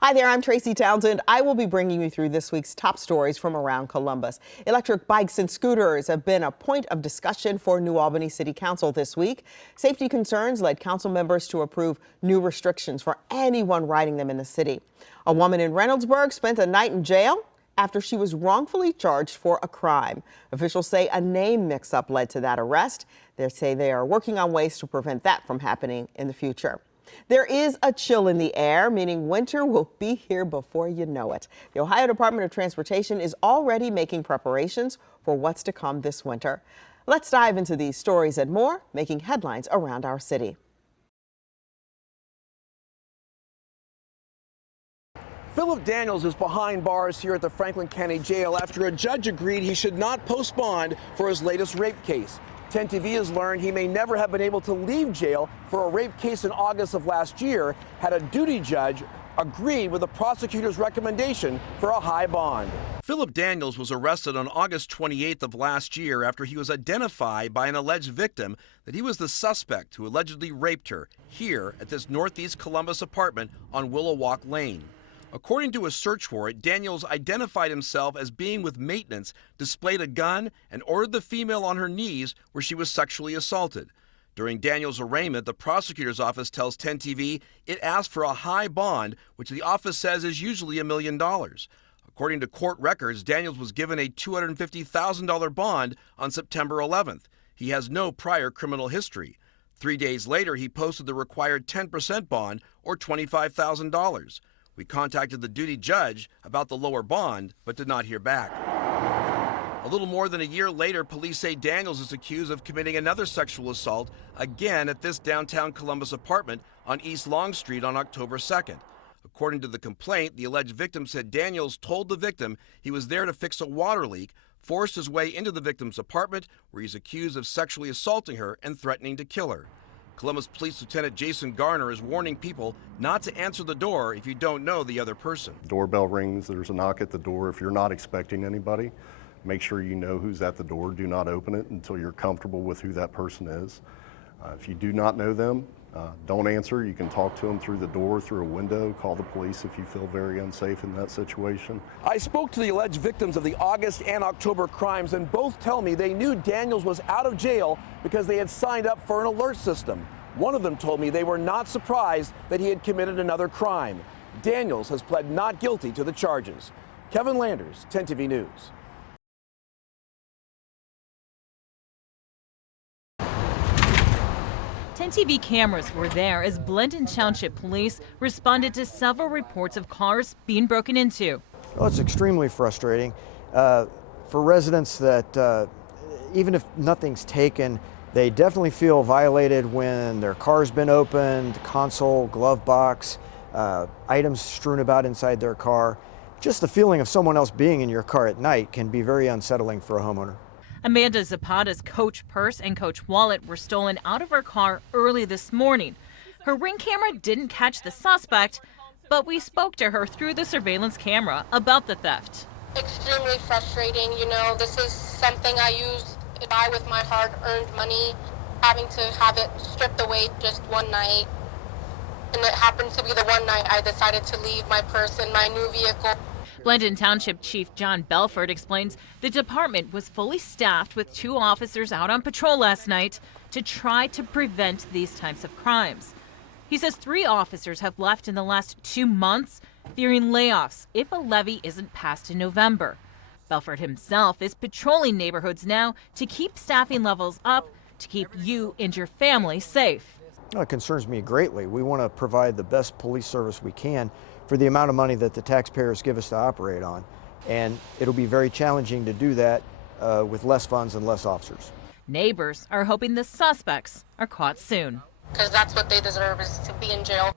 Hi there, I'm Tracy Townsend. I will be bringing you through this week's top stories from around Columbus. Electric bikes and scooters have been a point of discussion for New Albany City Council this week. Safety concerns led council members to approve new restrictions for anyone riding them in the city. A woman in Reynoldsburg spent a night in jail after she was wrongfully charged for a crime. Officials say a name mix-up led to that arrest. They say they are working on ways to prevent that from happening in the future. There is a chill in the air, meaning winter will be here before you know it. The Ohio Department of Transportation is already making preparations for what's to come this winter. Let's dive into these stories and more, making headlines around our city. Philip Daniels is behind bars here at the Franklin County Jail after a judge agreed he should not post bond for his latest rape case. 10 TV has learned he may never have been able to leave jail for a rape case in August of last year had a duty judge agreed with the prosecutor's recommendation for a high bond. Philip Daniels was arrested on August 28th of last year after he was identified by an alleged victim that he was the suspect who allegedly raped her here at this Northeast Columbus apartment on Willow Walk Lane. According to a search warrant, Daniels identified himself as being with maintenance, displayed a gun, and ordered the female on her knees where she was sexually assaulted. During Daniels' arraignment, the prosecutor's office tells 10 TV it asked for a high bond, which the office says is usually $1 million. According to court records, Daniels was given a $250,000 bond on September 11th. He has no prior criminal history. 3 days later, he posted the required 10% bond, or $25,000. We contacted the duty judge about the lower bond, but did not hear back. A little more than a year later, police say Daniels is accused of committing another sexual assault, again at this downtown Columbus apartment on East Long Street on October 2nd. According to the complaint, the alleged victim said Daniels told the victim he was there to fix a water leak, forced his way into the victim's apartment, where he's accused of sexually assaulting her and threatening to kill her. Columbus Police Lieutenant Jason Garner is warning people not to answer the door if you don't know the other person. Doorbell rings, there's a knock at the door. If you're not expecting anybody, make sure you know who's at the door. Do not open it until you're comfortable with who that person is. If you do not know them, don't answer. You can talk to them through the door, through a window, call the police if you feel very unsafe in that situation. I spoke to the alleged victims of the August and October crimes, and both tell me they knew Daniels was out of jail because they had signed up for an alert system. One of them told me they were not surprised that he had committed another crime. Daniels has pled not guilty to the charges. Kevin Landers, 10 TV News. TV cameras were there as Blendon Township Police responded to several reports of cars being broken into. Well, it's extremely frustrating for residents that even if nothing's taken, they definitely feel violated when their car's been opened, console, glove box, items strewn about inside their car. Just the feeling of someone else being in your car at night can be very unsettling for a homeowner. Amanda Zapata's coach purse and coach wallet were stolen out of her car early this morning. Her Ring camera didn't catch the suspect, but we spoke to her through the surveillance camera about the theft. Extremely frustrating. You know, this is something I buy with my hard-earned money, having to have it stripped away just one night. And it happened to be the one night I decided to leave my purse in my new vehicle. Blendon Township Chief John Belford explains the department was fully staffed with 2 officers out on patrol last night to try to prevent these types of crimes. He says 3 officers have left in the last 2 months, fearing layoffs if a levy isn't passed in November. Belford himself is patrolling neighborhoods now to keep staffing levels up to keep you and your family safe. It concerns me greatly. We want to provide the best police service we can for the amount of money that the taxpayers give us to operate on. And it'll be very challenging to do that with less funds and less officers. Neighbors are hoping the suspects are caught soon. Because that's what they deserve, is to be in jail.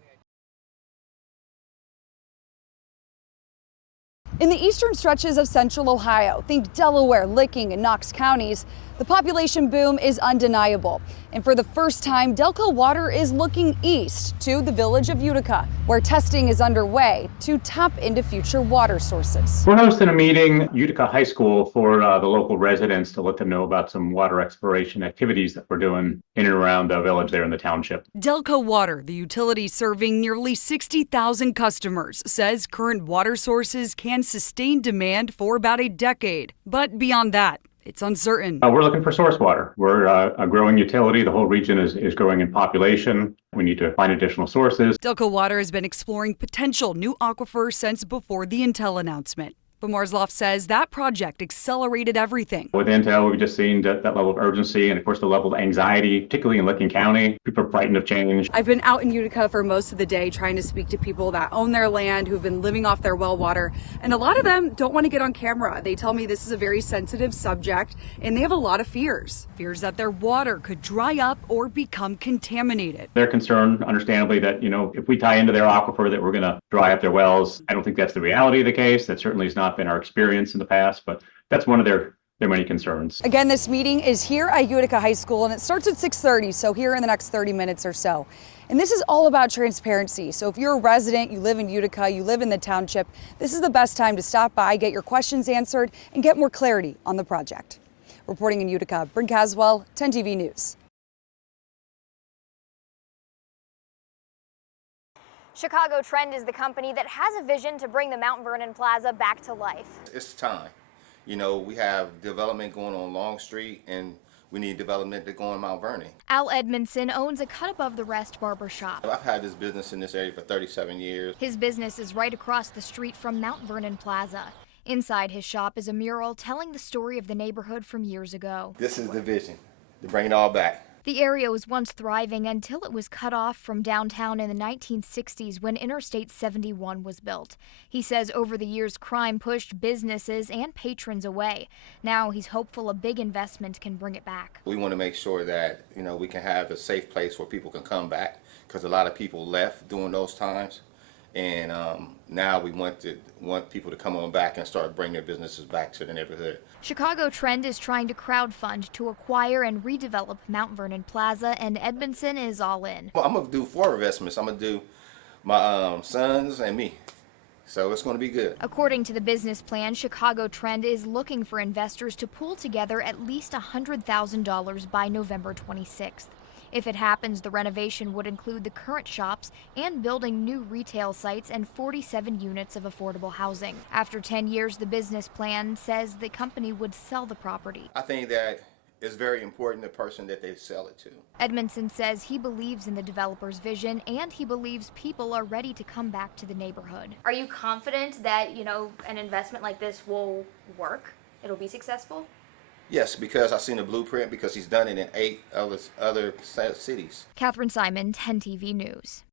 In the eastern stretches of central Ohio, think Delaware, Licking, and Knox counties, The population boom is undeniable, and for the first time, Delco Water is looking east to the village of Utica, where testing is underway to tap into future water sources. We're hosting a meeting at Utica High School for the local residents to let them know about some water exploration activities that we're doing in and around the village there in the township. Delco Water, the utility serving nearly 60,000 customers, says current water sources can sustain demand for about a decade. But beyond that, it's uncertain. We're looking for source water. We're a growing utility. The whole region is growing in population. We need to find additional sources. Delco Water has been exploring potential new aquifers since before the Intel announcement. But Marsloff says that project accelerated everything. With Intel, we've just seen that level of urgency and, of course, the level of anxiety, particularly in Licking County. People are frightened of change. I've been out in Utica for most of the day trying to speak to people that own their land, who've been living off their well water, and a lot of them don't want to get on camera. They tell me this is a very sensitive subject, and they have a lot of fears. Fears that their water could dry up or become contaminated. They're concerned, understandably, that, if we tie into their aquifer that we're going to dry up their wells. I don't think that's the reality of the case. That certainly has not been our experience in the past, but that's one of their many concerns. Again, this meeting is here at Utica High School, and it starts at 6:30, so here in the next 30 minutes or so. And this is all about transparency. So if you're a resident, you live in Utica, you live in the township, this is the best time to stop by, get your questions answered, and get more clarity on the project. Reporting in Utica, Bryn Caswell, 10 TV News. Chicago Trend is the company that has a vision to bring the Mount Vernon Plaza back to life. It's time. We have development going on Long Street, and we need development to go on Mount Vernon. Al Edmondson owns a Cut Above the Rest barbershop. I've had this business in this area for 37 years. His business is right across the street from Mount Vernon Plaza. Inside his shop is a mural telling the story of the neighborhood from years ago. This is the vision, to bring it all back. The area was once thriving until it was cut off from downtown in the 1960s when Interstate 71 was built. He says over the years, crime pushed businesses and patrons away. Now he's hopeful a big investment can bring it back. We want to make sure that, we can have a safe place where people can come back, because a lot of people left during those times. And now we want people to come on back and start bringing their businesses back to the neighborhood. Chicago Trend is trying to crowdfund to acquire and redevelop Mount Vernon Plaza, and Edmondson is all in. Well, I'm going to do 4 investments. I'm going to do my sons and me. So it's going to be good. According to the business plan, Chicago Trend is looking for investors to pool together at least $100,000 by November 26th. If it happens, the renovation would include the current shops and building new retail sites and 47 units of affordable housing. After 10 years, the business plan says the company would sell the property. I think that it's very important the person that they sell it to. Edmondson says he believes in the developer's vision, and he believes people are ready to come back to the neighborhood. Are you confident that, an investment like this will work? It'll be successful? Yes, because I've seen the blueprint, because he's done it in 8 other cities. Catherine Simon, 10 TV News.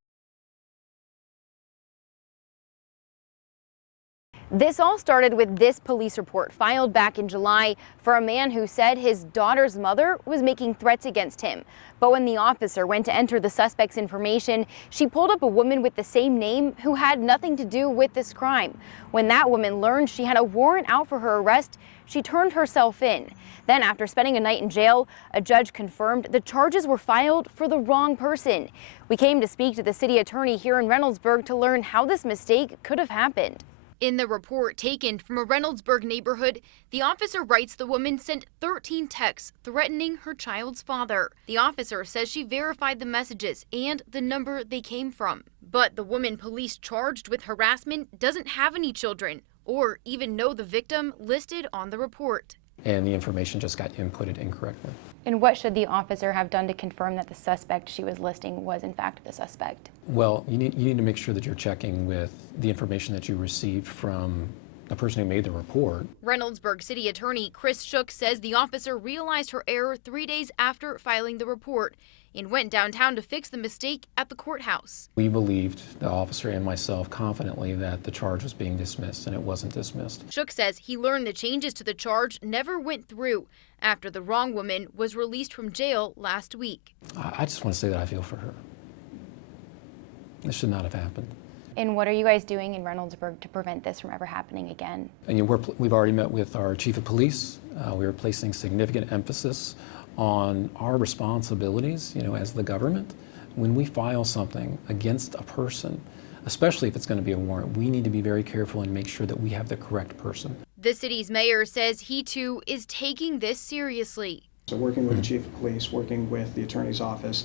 This all started with this police report filed back in July for a man who said his daughter's mother was making threats against him. But when the officer went to enter the suspect's information, she pulled up a woman with the same name who had nothing to do with this crime. When that woman learned she had a warrant out for her arrest, she turned herself in. Then, after spending a night in jail, a judge confirmed the charges were filed for the wrong person. We came to speak to the city attorney here in Reynoldsburg to learn how this mistake could have happened. In the report taken from a Reynoldsburg neighborhood, the officer writes the woman sent 13 texts threatening her child's father. The officer says she verified the messages and the number they came from. But the woman police charged with harassment doesn't have any children or even know the victim listed on the report. And the information just got inputted incorrectly. And what should the officer have done to confirm that the suspect she was listing was in fact the suspect? Well, you need to make sure that you're checking with the information that you received from the person who made the report. Reynoldsburg City Attorney Chris Shook says the officer realized her error 3 days after filing the report and went downtown to fix the mistake at the courthouse. We believed, the officer and myself, confidently that the charge was being dismissed, and it wasn't dismissed. Shook says he learned the changes to the charge never went through after the wrong woman was released from jail last week. I just want to say that I feel for her. This should not have happened. And what are you guys doing in Reynoldsburg to prevent this from ever happening again? And we've already met with our chief of police. We are placing significant emphasis on our responsibilities, as the government. When we file something against a person, especially if it's going to be a warrant, we need to be very careful and make sure that we have the correct person. The city's mayor says he too is taking this seriously. So working with the chief of police, working with the attorney's office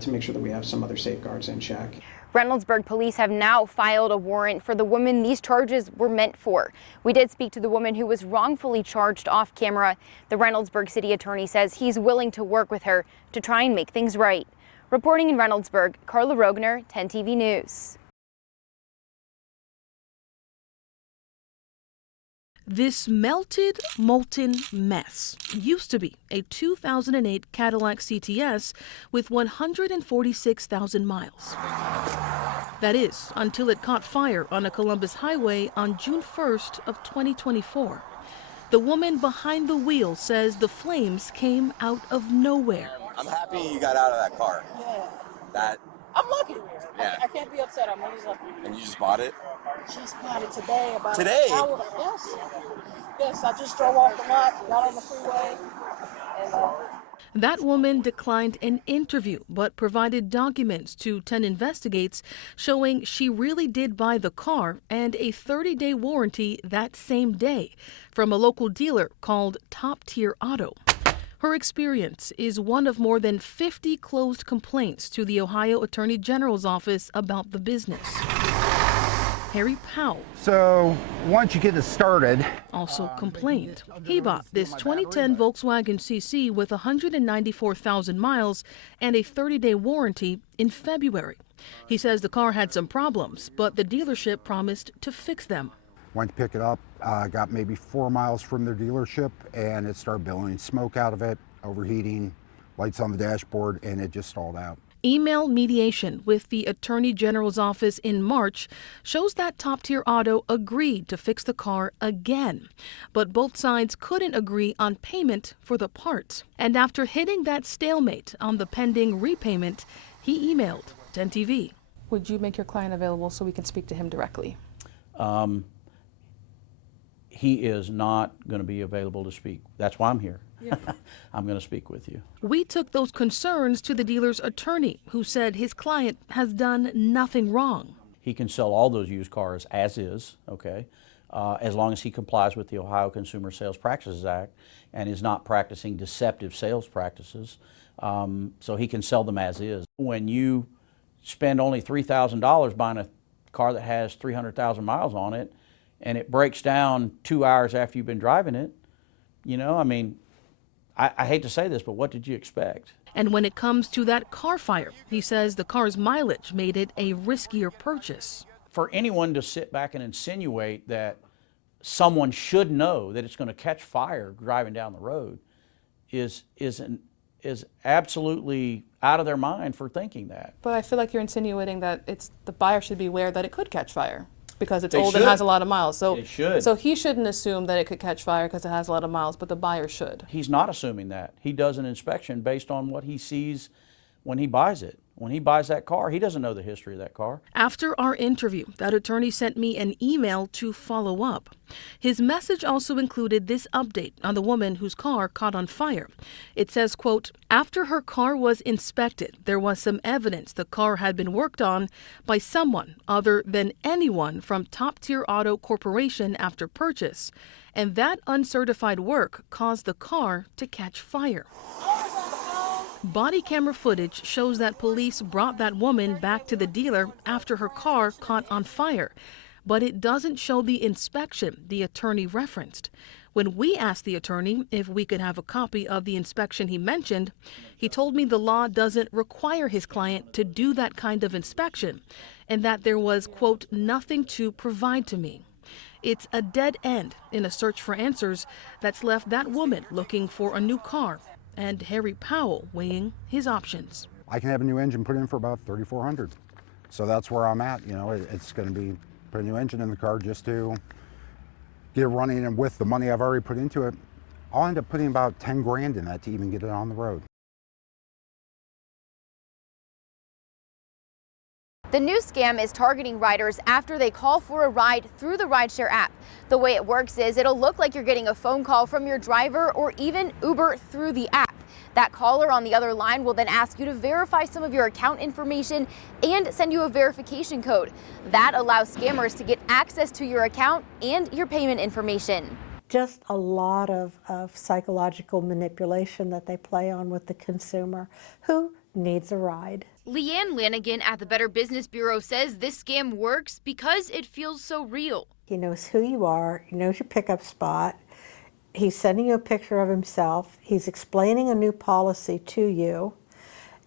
to make sure that we have some other safeguards in check. Reynoldsburg police have now filed a warrant for the woman these charges were meant for. We did speak to the woman who was wrongfully charged off camera. The Reynoldsburg city attorney says he's willing to work with her to try and make things right. Reporting in Reynoldsburg, Carla Rogner, 10 TV News. This melted, molten mess used to be a 2008 Cadillac CTS with 146,000 miles. That is, until it caught fire on a Columbus highway on June 1st of 2024. The woman behind the wheel says the flames came out of nowhere. I'm happy you got out of that car. Yeah. I'm lucky. Yeah. I can't be upset. I'm really lucky. And you just bought it? Just bought it today. Today? Yes. Yes, I just drove off the lot, got on the freeway, and That woman declined an interview, but provided documents to 10 Investigates showing she really did buy the car and a 30-day warranty that same day from a local dealer called Top Tier Auto. Her experience is one of more than 50 closed complaints to the Ohio Attorney General's office about the business. Harry Powell. So once you get it started. Also complained. He bought this 2010 Volkswagen CC with 194,000 miles and a 30-day warranty in February. He says the car had some problems, but the dealership promised to fix them. Went to pick it up, got maybe 4 miles from their dealership, and it started billowing smoke out of it, overheating, lights on the dashboard, and it just stalled out. Email mediation with the Attorney General's office in March shows that Top Tier Auto agreed to fix the car again. But both sides couldn't agree on payment for the parts. And after hitting that stalemate on the pending repayment, he emailed 10 TV. Would you make your client available so we can speak to him directly? He is not going to be available to speak. That's why I'm here. Yeah. I'm going to speak with you. We took those concerns to the dealer's attorney, who said his client has done nothing wrong. He can sell all those used cars as is, okay, as long as he complies with the Ohio Consumer Sales Practices Act and is not practicing deceptive sales practices. So he can sell them as is. When you spend only $3,000 buying a car that has 300,000 miles on it, and it breaks down 2 hours after you've been driving it, I hate to say this, but what did you expect? And when it comes to that car fire, he says the car's mileage made it a riskier purchase. For anyone to sit back and insinuate that someone should know that it's going to catch fire driving down the road is absolutely out of their mind for thinking that. But I feel like you're insinuating that the buyer should be aware that it could catch fire because it's old and has a lot of miles. So it should. So he shouldn't assume that it could catch fire because it has a lot of miles, but the buyer should. He's not assuming that. He does an inspection based on what he sees when he buys it. When he buys that car, he doesn't know the history of that car. After our interview, that attorney sent me an email to follow up. His message also included this update on the woman whose car caught on fire. It says, quote, after her car was inspected, there was some evidence the car had been worked on by someone other than anyone from Top Tier Auto Corporation after purchase, and that uncertified work caused the car to catch fire. Body camera footage shows that police brought that woman back to the dealer after her car caught on fire, but it doesn't show the inspection the attorney referenced. When we asked the attorney if we could have a copy of the inspection he mentioned, he told me the law doesn't require his client to do that kind of inspection and that there was, quote, nothing to provide to me. It's a dead end in a search for answers that's left that woman looking for a new car and Harry Powell weighing his options. I can have a new engine put in for about $3,400. So that's where I'm at. It's going to be put a new engine in the car just to get it running, and with the money I've already put into it, I'll end up putting about 10 grand in that to even get it on the road. The new scam is targeting riders after they call for a ride through the rideshare app. The way it works is it'll look like you're getting a phone call from your driver or even Uber through the app. That caller on the other line will then ask you to verify some of your account information and send you a verification code. That allows scammers to get access to your account and your payment information. Just a lot of psychological manipulation that they play on with the consumer who needs a ride. Leanne Lanigan at the Better Business Bureau says this scam works because it feels so real. He knows who you are, he knows your pickup spot, he's sending you a picture of himself, he's explaining a new policy to you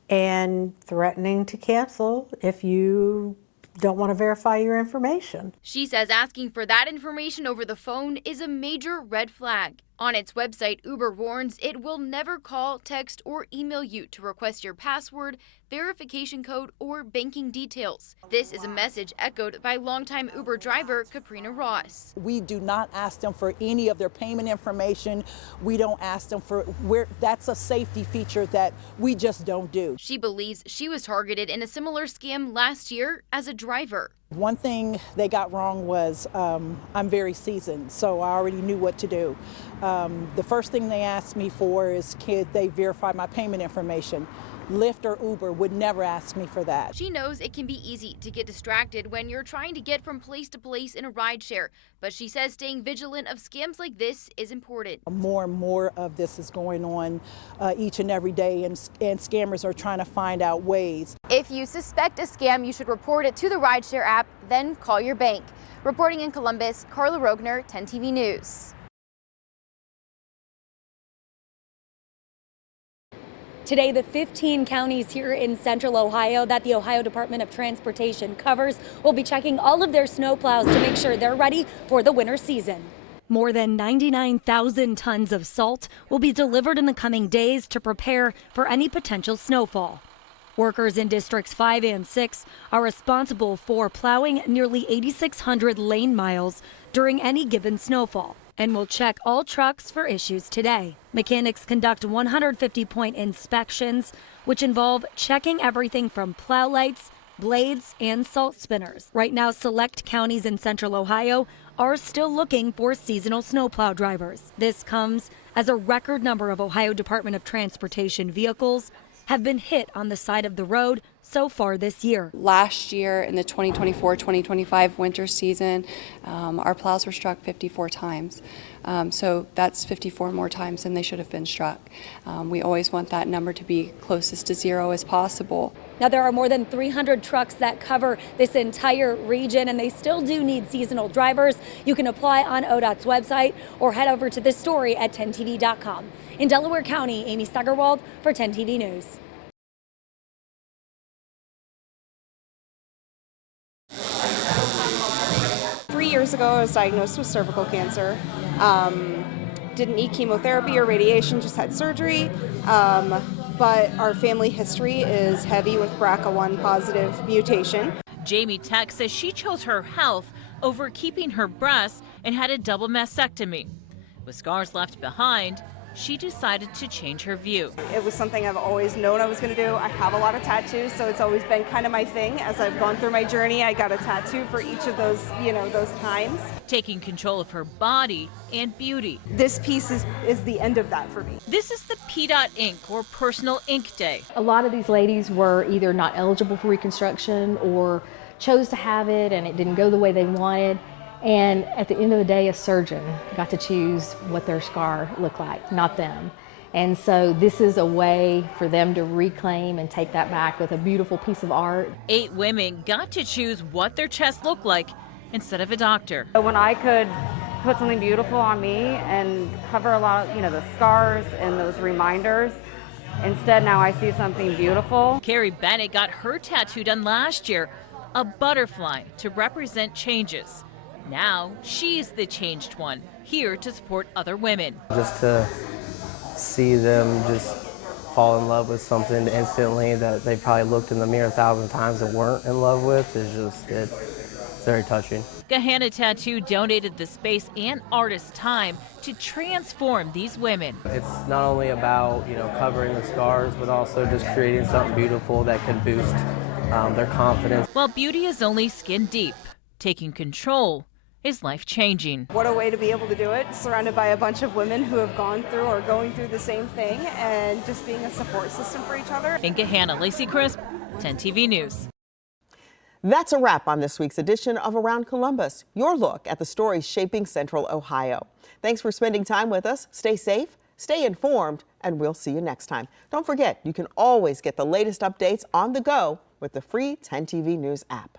and threatening to cancel if you don't want to verify your information. She says asking for that information over the phone is a major red flag. On its website, Uber warns it will never call, text, or email you to request your password, verification code, or banking details. This is a message echoed by longtime Uber driver Caprina Ross. We do not ask them for any of their payment information. We don't ask them for that's a safety feature that we just don't do. She believes she was targeted in a similar scam last year as a driver. One thing they got wrong was I'm very seasoned, so I already knew what to do. The first thing they asked me for is could they verify my payment information. Lyft or Uber would never ask me for that. She knows it can be easy to get distracted when you're trying to get from place to place in a rideshare, but she says staying vigilant of scams like this is important. More and more of this is going on each and every day, and scammers are trying to find out ways. If you suspect a scam, you should report it to the rideshare app, then call your bank. Reporting in Columbus, Carla Rogner, 10 TV News. Today, the 15 counties here in central Ohio that the Ohio Department of Transportation covers will be checking all of their snowplows to make sure they're ready for the winter season. More than 99,000 tons of salt will be delivered in the coming days to prepare for any potential snowfall. Workers in Districts 5 and 6 are responsible for plowing nearly 8,600 lane miles during any given snowfall, and will check all trucks for issues today. Mechanics conduct 150-point inspections, which involve checking everything from plow lights, blades, and salt spinners. Right now, select counties in central Ohio are still looking for seasonal snowplow drivers. This comes as a record number of Ohio Department of Transportation vehicles have been hit on the side of the road so far this year. Last year in the 2024-2025 winter season, our plows were struck 54 times. So that's 54 more times than they should have been struck. We always want that number to be closest to zero as possible. Now, there are more than 300 trucks that cover this entire region, and they still do need seasonal drivers. You can apply on ODOT's website or head over to this story at 10tv.com. In Delaware County, Amy Steigerwald for 10 TV News. Years ago, I was diagnosed with cervical cancer. Didn't need chemotherapy or radiation, just had surgery. But our family history is heavy with BRCA1 positive mutation. Jamie Tech says she chose her health over keeping her breasts and had a double mastectomy. With scars left behind, she decided to change her view. It was something I've always known I was going to do. I have a lot of tattoos, so it's always been kind of my thing. As I've gone through my journey, I got a tattoo for each of those, those times. Taking control of her body and beauty. This piece is the end of that for me. This is the P.Dot Ink, or Personal Ink Day. A lot of these ladies were either not eligible for reconstruction or chose to have it and it didn't go the way they wanted. And at the end of the day, a surgeon got to choose what their scar looked like, not them. And so this is a way for them to reclaim and take that back with a beautiful piece of art. 8 women got to choose what their chest looked like instead of a doctor. When I could put something beautiful on me and cover a lot of, the scars and those reminders, instead now I see something beautiful. Carrie Bennett got her tattoo done last year, a butterfly to represent changes. Now she's the changed one, here to support other women. Just to see them just fall in love with something instantly that they probably looked in the mirror 1,000 times and weren't in love with is just, it's very touching. Gahanna Tattoo donated the space and artist's time to transform these women. It's not only about, covering the scars, but also just creating something beautiful that could boost their confidence. While beauty is only skin deep, taking control is life-changing. What a way to be able to do it, surrounded by a bunch of women who have gone through or going through the same thing, and just being a support system for each other. Inga Hanna, Lacey Crisp, 10 TV News. That's a wrap on this week's edition of Around Columbus, your look at the stories shaping Central Ohio. Thanks for spending time with us. Stay safe, stay informed, and we'll see you next time. Don't forget, you can always get the latest updates on the go with the free 10 TV News app.